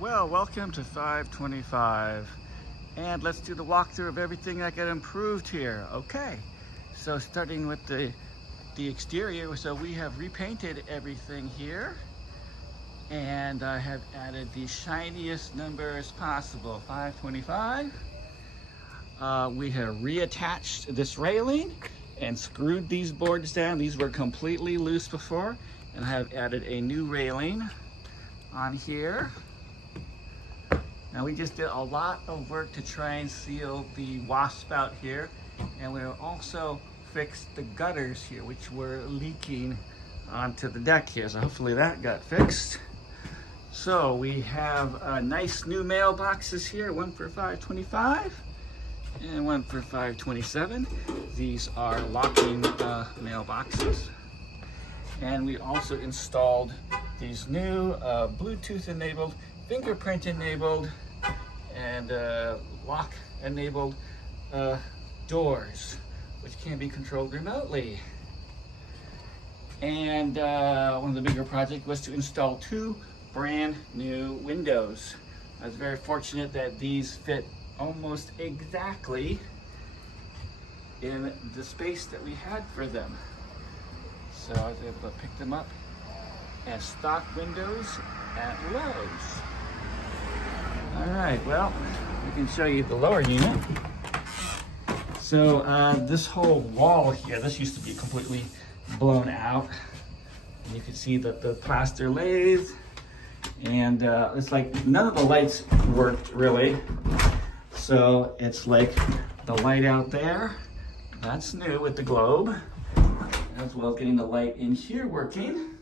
Well, welcome to 525, and let's do the walkthrough of everything that got improved here. Okay, so starting with the exterior, so we have repainted everything here, and I have added the shiniest numbers possible, 525. We have reattached this railing and screwed these boards down. These were completely loose before, and I have added a new railing on here. Now we just did a lot of work to try and seal the wasp spout here, and we also fixed the gutters here, which were leaking onto the deck here. So hopefully that got fixed. So we have nice new mailboxes here, one for 525 and one for 527. These are locking mailboxes. And we also installed these new Bluetooth enabled, fingerprint enabled, and lock enabled doors, which can be controlled remotely. And one of the bigger projects was to install 2 brand new windows. I was very fortunate that these fit almost exactly in the space that we had for them. So I was able to pick them up as stock windows at Lowe's. All right, well, we can show you the lower unit. So this whole wall here, this used to be completely blown out. And you can see that the plaster lathe, and it's like none of the lights worked really. So it's like the light out there, that's new with the globe, as well as getting the light in here working,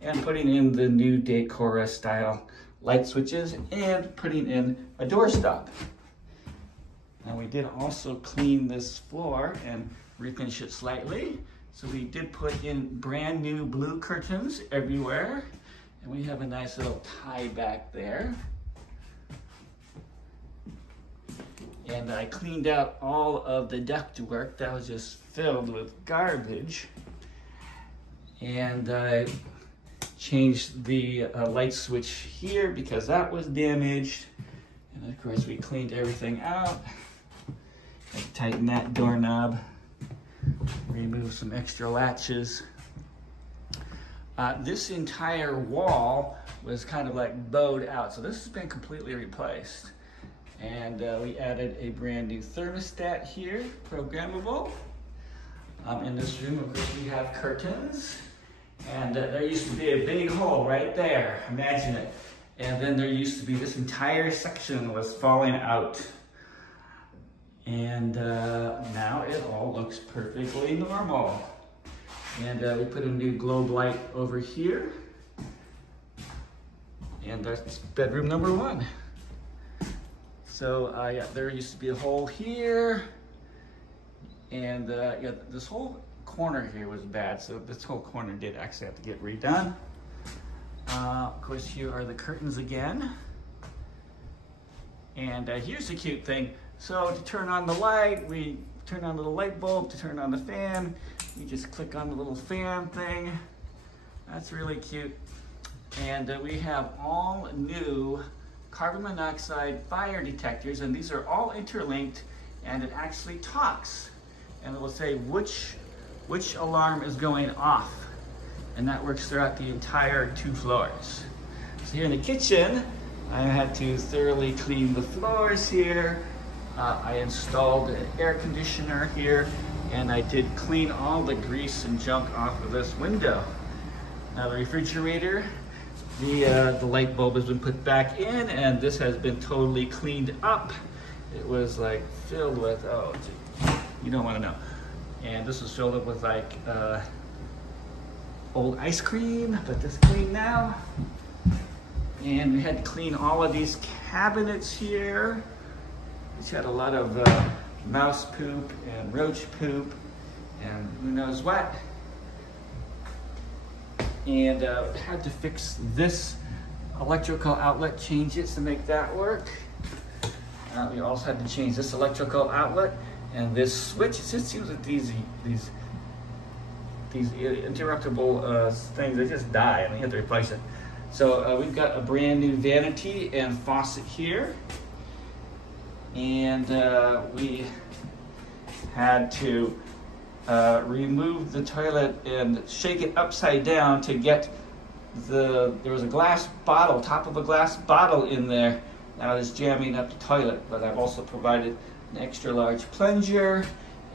and putting in the new Decora style light switches, and putting in a doorstop. Now we did also clean this floor and refinish it slightly. So we did put in brand new blue curtains everywhere, and we have a nice little tie back there. And I cleaned out all of the ductwork that was just filled with garbage. And I changed the light switch here because that was damaged. And of course we cleaned everything out. I tightened that doorknob, removed some extra latches. This entire wall was kind of like bowed out, so this has been completely replaced. And we added a brand new thermostat here, programmable. In this room, of course, we have curtains. And there used to be a big hole right there, imagine it. And then there used to be this entire section was falling out. And now it all looks perfectly normal. And we put a new globe light over here. And that's bedroom number 1. So yeah, there used to be a hole here. And yeah, this whole corner here was bad, so this whole corner did actually have to get redone. Of course, here are the curtains again. And here's the cute thing. So to turn on the light, we turn on the light bulb. To turn on the fan, we just click on the little fan thing. That's really cute. And we have all new carbon monoxide fire detectors, and these are all interlinked, and it actually talks. And it will say which alarm is going off, and that works throughout the entire 2 floors. So here in the kitchen, I had to thoroughly clean the floors here. I installed an air conditioner here, and I did clean all the grease and junk off of this window. Now the refrigerator, the light bulb has been put back in, and this has been totally cleaned up. It was like filled with, oh, you don't want to know. And this was filled up with like old ice cream, but this clean now. And we had to clean all of these cabinets here, which had a lot of mouse poop and roach poop and who knows what. And had to fix this electrical outlet, change it to make that work. We also had to change this electrical outlet. And this switch, it just seems that these interruptible things, they just die, and we had to replace it. So we've got a brand new vanity and faucet here. And we had to remove the toilet and shake it upside down to get there was a glass bottle, top of a glass bottle in there that was jamming up the toilet. But I've also provided an extra large plunger,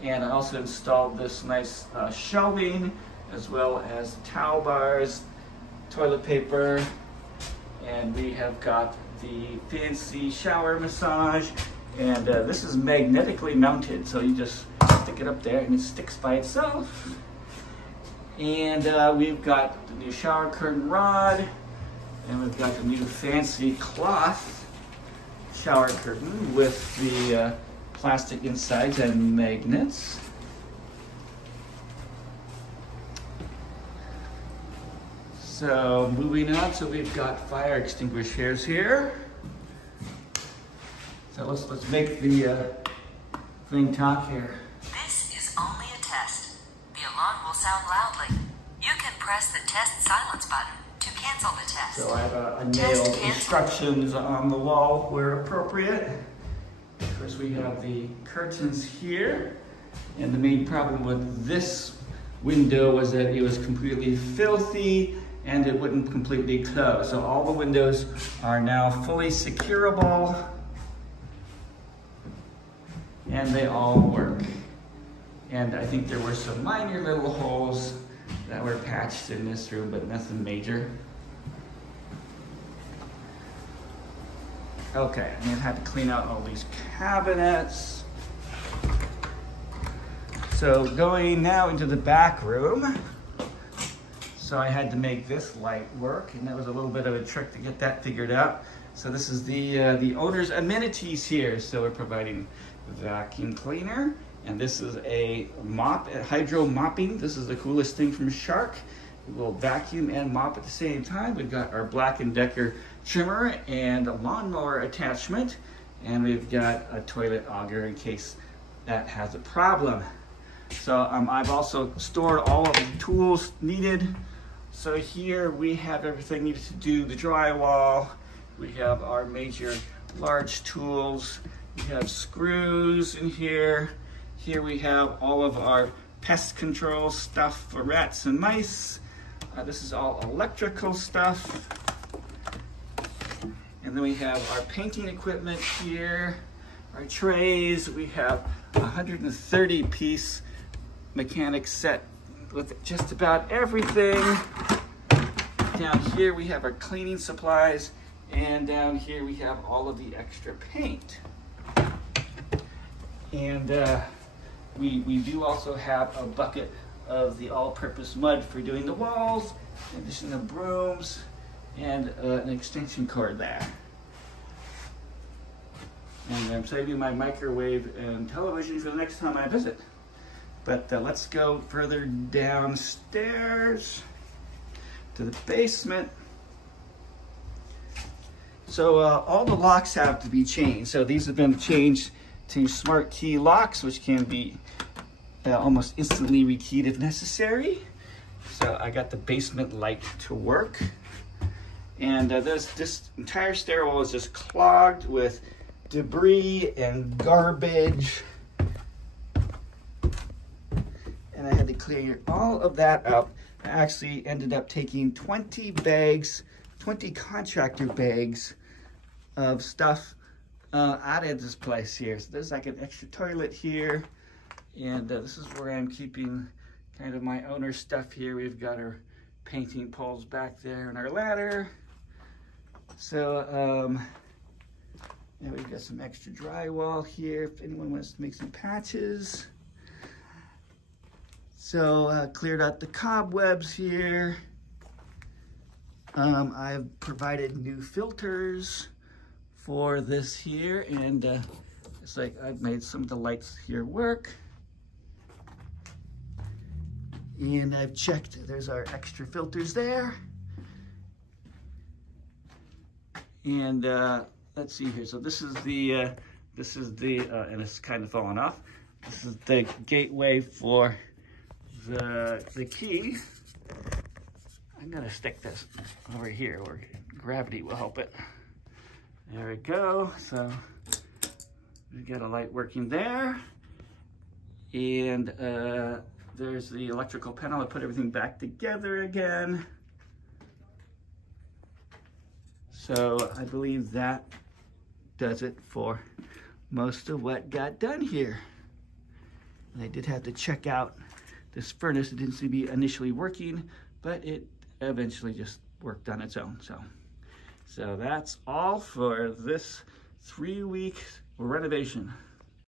and I also installed this nice shelving, as well as towel bars, toilet paper, and we have got the fancy shower massage, and this is magnetically mounted, so you just stick it up there and it sticks by itself. And we've got the new shower curtain rod, and we've got the new fancy cloth shower curtain with the plastic insides and magnets. So moving on, so we've got fire extinguishers here. So let's make the thing talk here. This is only a test. The alarm will sound loudly. You can press the test silence button to cancel the test. So I have nailed instructions on the wall where appropriate. Of course, we have the curtains here. And the main problem with this window was that it was completely filthy and it wouldn't completely close. So all the windows are now fully securable, and they all work. And I think there were some minor little holes that were patched in this room, but nothing major. Okay, and I had to clean out all these cabinets. So going now into the back room. So I had to make this light work, and that was a little bit of a trick to get that figured out. So this is the owner's amenities here. So we're providing vacuum cleaner, and this is a mop, hydro mopping. This is the coolest thing from Shark. It will vacuum and mop at the same time. We've got our Black & Decker trimmer and a lawnmower attachment, and we've got a toilet auger in case that has a problem. So I've also stored all of the tools needed. So here we have everything needed to do the drywall. We have our major large tools. We have screws in here. Here we have all of our pest control stuff for rats and mice. This is all electrical stuff. And then we have our painting equipment here, our trays. We have a 130-piece mechanic set with just about everything. Down here we have our cleaning supplies, and down here we have all of the extra paint. And we do also have a bucket of the all-purpose mud for doing the walls, in addition to brooms, and an extension cord there. And I'm saving my microwave and television for the next time I visit. But let's go further downstairs to the basement. So all the locks have to be changed. So these have been changed to smart key locks, which can be almost instantly rekeyed if necessary. So I got the basement light to work. And this entire stairwell is just clogged with debris and garbage. And I had to clear all of that up. I actually ended up taking 20 bags, 20 contractor bags of stuff out of this place here. So there's like an extra toilet here. And this is where I'm keeping kind of my owner's stuff here. We've got our painting poles back there and our ladder. So, and we've got some extra drywall here if anyone wants to make some patches. So cleared out the cobwebs here. I've provided new filters for this here, and it's like I've made some of the lights here work. And I've checked, there's our extra filters there. And let's see here. So this is the, and it's kind of fallen off. This is the gateway for the key. I'm gonna stick this over here where gravity will help it. There we go. So we got a light working there. And there's the electrical panel. I put everything back together again. So I believe that does it for most of what got done here. And I did have to check out this furnace. It didn't seem to be initially working, but it eventually just worked on its own. So that's all for this 3-week renovation.